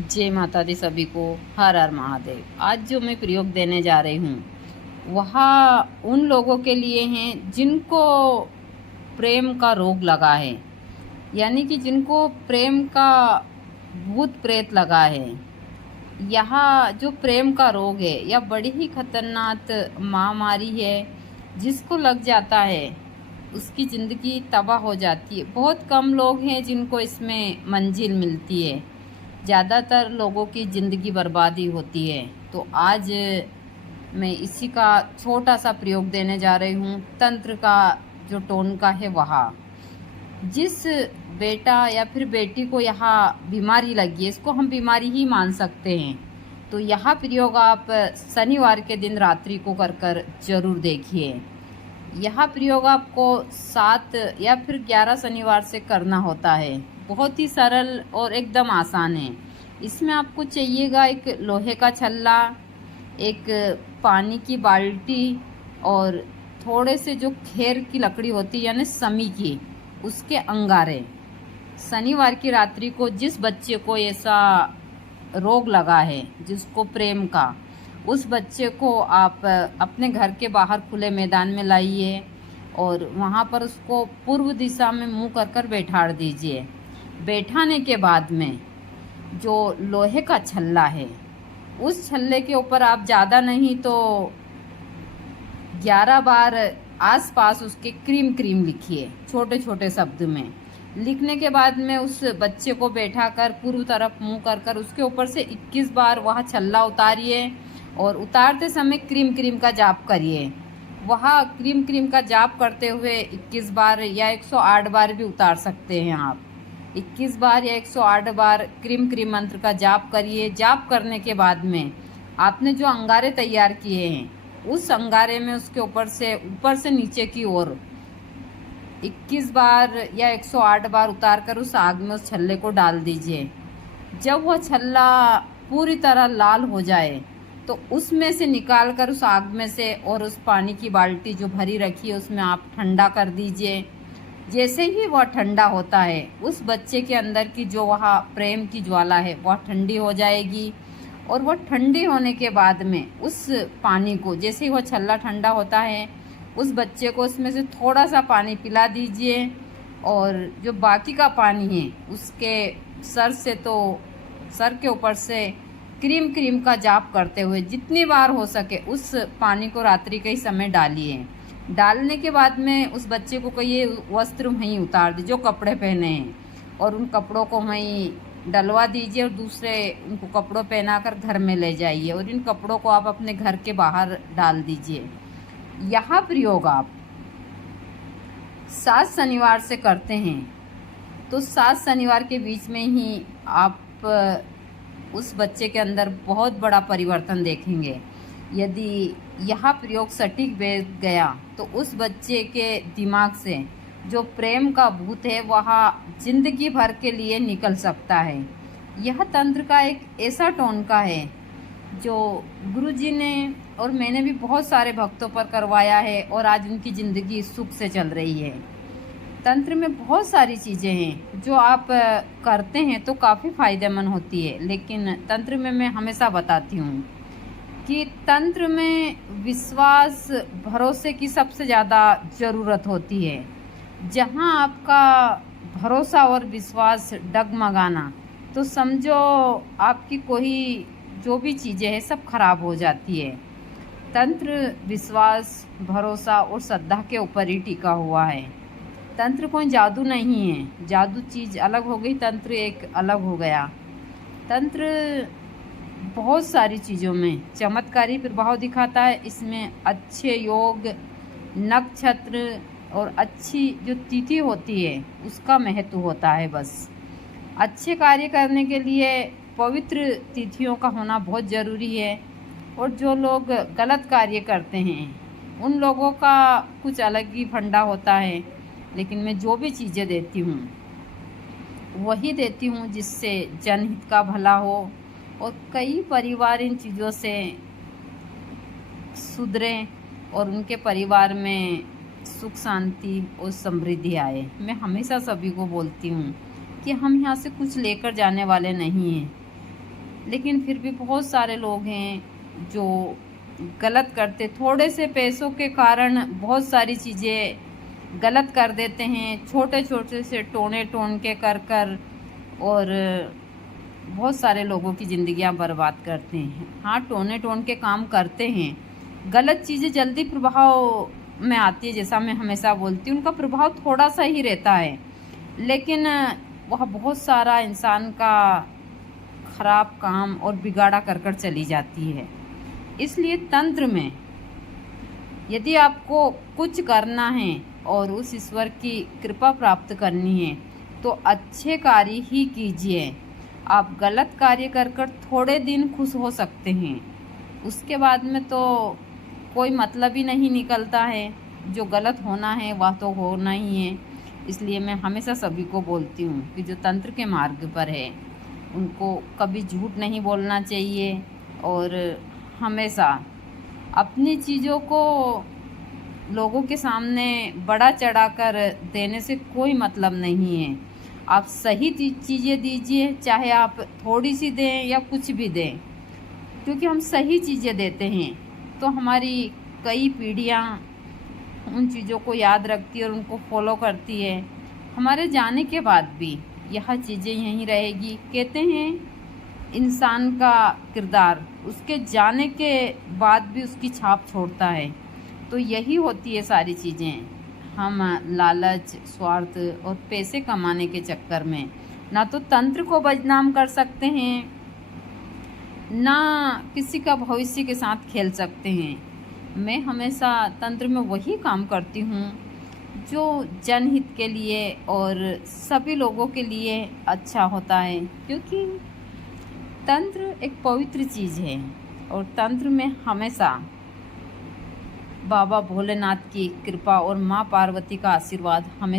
जय माता दी सभी को। हर हर महादेव। आज जो मैं प्रयोग देने जा रही हूँ वह उन लोगों के लिए हैं जिनको प्रेम का रोग लगा है, यानी कि जिनको प्रेम का भूत प्रेत लगा है। यह जो प्रेम का रोग है यह बड़ी ही खतरनाक महामारी है। जिसको लग जाता है उसकी ज़िंदगी तबाह हो जाती है। बहुत कम लोग हैं जिनको इसमें मंजिल मिलती है, ज़्यादातर लोगों की ज़िंदगी बर्बादी होती है। तो आज मैं इसी का छोटा सा प्रयोग देने जा रही हूँ। तंत्र का जो टोनका है वह जिस बेटा या फिर बेटी को यहाँ बीमारी लगी है, इसको हम बीमारी ही मान सकते हैं, तो यह प्रयोग आप शनिवार के दिन रात्रि को कर कर जरूर देखिए। यह प्रयोग आपको 7 या फिर 11 शनिवार से करना होता है। बहुत ही सरल और एकदम आसान है। इसमें आपको चाहिएगा एक लोहे का छल्ला, एक पानी की बाल्टी और थोड़े से जो खेर की लकड़ी होती है यानी समी की, उसके अंगारे। शनिवार की रात्रि को जिस बच्चे को ऐसा रोग लगा है, जिसको प्रेम का, उस बच्चे को आप अपने घर के बाहर खुले मैदान में लाइए और वहाँ पर उसको पूर्व दिशा में मुंह कर कर बैठा दीजिए। बैठाने के बाद में जो लोहे का छल्ला है, उस छल्ले के ऊपर आप ज़्यादा नहीं तो 11 बार आसपास उसके क्रीम क्रीम लिखिए, छोटे छोटे शब्द में। लिखने के बाद में उस बच्चे को बैठा कर पूर्व तरफ मुंह कर कर उसके ऊपर से 21 बार वह छल्ला उतारिए और उतारते समय क्रीम क्रीम का जाप करिए। वह क्रीम क्रीम का जाप करते हुए 21 बार या 108 बार भी उतार सकते हैं आप। 21 बार या 108 बार क्रीम क्रीम मंत्र का जाप करिए। जाप करने के बाद में आपने जो अंगारे तैयार किए हैं, उस अंगारे में उसके ऊपर से नीचे की ओर 21 बार या 108 बार उतार कर उस आग में उस छल्ले को डाल दीजिए। जब वह छल्ला पूरी तरह लाल हो जाए तो उसमें से निकाल कर उस आग में से और उस पानी की बाल्टी जो भरी रखी है उसमें आप ठंडा कर दीजिए। जैसे ही वह ठंडा होता है, उस बच्चे के अंदर की जो वह प्रेम की ज्वाला है वह ठंडी हो जाएगी। और वह ठंडी होने के बाद में उस पानी को, जैसे ही वह छल्ला ठंडा होता है, उस बच्चे को उसमें से थोड़ा सा पानी पिला दीजिए और जो बाकी का पानी है उसके सर के ऊपर से क्रीम क्रीम का जाप करते हुए जितनी बार हो सके उस पानी को रात्रि के ही समय डालिए। डालने के बाद में उस बच्चे को कहिए वस्त्र वहीं उतार दीजिए, जो कपड़े पहने हैं, और उन कपड़ों को वहीं डलवा दीजिए और दूसरे उनको कपड़ों पहना कर घर में ले जाइए और इन कपड़ों को आप अपने घर के बाहर डाल दीजिए। यह प्रयोग आप 7 शनिवार से करते हैं तो 7 शनिवार के बीच में ही आप उस बच्चे के अंदर बहुत बड़ा परिवर्तन देखेंगे। यदि यह प्रयोग सटीक बैठ गया तो उस बच्चे के दिमाग से जो प्रेम का भूत है वह जिंदगी भर के लिए निकल सकता है। यह तंत्र का एक ऐसा टोनका है जो गुरुजी ने और मैंने भी बहुत सारे भक्तों पर करवाया है और आज उनकी ज़िंदगी सुख से चल रही है। तंत्र में बहुत सारी चीज़ें हैं जो आप करते हैं तो काफ़ी फ़ायदेमंद होती है, लेकिन तंत्र में मैं हमेशा बताती हूँ कि तंत्र में विश्वास, भरोसे की सबसे ज़्यादा ज़रूरत होती है। जहाँ आपका भरोसा और विश्वास डगमगाना, तो समझो आपकी कोई जो भी चीज़ें हैं सब खराब हो जाती है। तंत्र विश्वास, भरोसा और श्रद्धा के ऊपर ही टिका हुआ है। तंत्र कोई जादू नहीं है। जादू चीज़ अलग हो गई, तंत्र एक अलग हो गया। तंत्र बहुत सारी चीज़ों में चमत्कारी प्रभाव दिखाता है। इसमें अच्छे योग, नक्षत्र और अच्छी जो तिथि होती है उसका महत्व होता है। बस अच्छे कार्य करने के लिए पवित्र तिथियों का होना बहुत ज़रूरी है। और जो लोग गलत कार्य करते हैं उन लोगों का कुछ अलग ही फंडा होता है। लेकिन मैं जो भी चीज़ें देती हूँ वही देती हूँ जिससे जनहित का भला हो और कई परिवार इन चीज़ों से सुधरें और उनके परिवार में सुख शांति और समृद्धि आए। मैं हमेशा सभी को बोलती हूँ कि हम यहाँ से कुछ लेकर जाने वाले नहीं हैं। लेकिन फिर भी बहुत सारे लोग हैं जो गलत करते, थोड़े से पैसों के कारण बहुत सारी चीज़ें गलत कर देते हैं, छोटे छोटे से टोने टोन के कर कर, और बहुत सारे लोगों की ज़िंदगियां बर्बाद करते हैं। हाँ, टोने टोन के काम करते हैं, गलत चीज़ें जल्दी प्रभाव में आती है, जैसा मैं हमेशा बोलती हूँ, उनका प्रभाव थोड़ा सा ही रहता है, लेकिन वह बहुत सारा इंसान का खराब काम और बिगाड़ा कर कर चली जाती है। इसलिए तंत्र में यदि आपको कुछ करना है और उस ईश्वर की कृपा प्राप्त करनी है तो अच्छे कार्य ही कीजिए। आप गलत कार्य कर कर थोड़े दिन खुश हो सकते हैं, उसके बाद में तो कोई मतलब ही नहीं निकलता है। जो गलत होना है वह तो होना ही है। इसलिए मैं हमेशा सभी को बोलती हूँ कि जो तंत्र के मार्ग पर है उनको कभी झूठ नहीं बोलना चाहिए, और हमेशा अपनी चीज़ों को लोगों के सामने बड़ा चढ़ाकर देने से कोई मतलब नहीं है। आप सही चीज़ें दीजिए, चाहे आप थोड़ी सी दें या कुछ भी दें, क्योंकि हम सही चीज़ें देते हैं तो हमारी कई पीढ़ियाँ उन चीज़ों को याद रखती है और उनको फॉलो करती है। हमारे जाने के बाद भी यह चीज़ें यहीं रहेगी। कहते हैं इंसान का किरदार उसके जाने के बाद भी उसकी छाप छोड़ता है, तो यही होती है सारी चीज़ें। हम लालच, स्वार्थ और पैसे कमाने के चक्कर में ना तो तंत्र को बदनाम कर सकते हैं, ना किसी का भविष्य के साथ खेल सकते हैं। मैं हमेशा तंत्र में वही काम करती हूँ जो जनहित के लिए और सभी लोगों के लिए अच्छा होता है, क्योंकि तंत्र एक पवित्र चीज़ है और तंत्र में हमेशा बाबा भोलेनाथ की कृपा और माँ पार्वती का आशीर्वाद हमेशा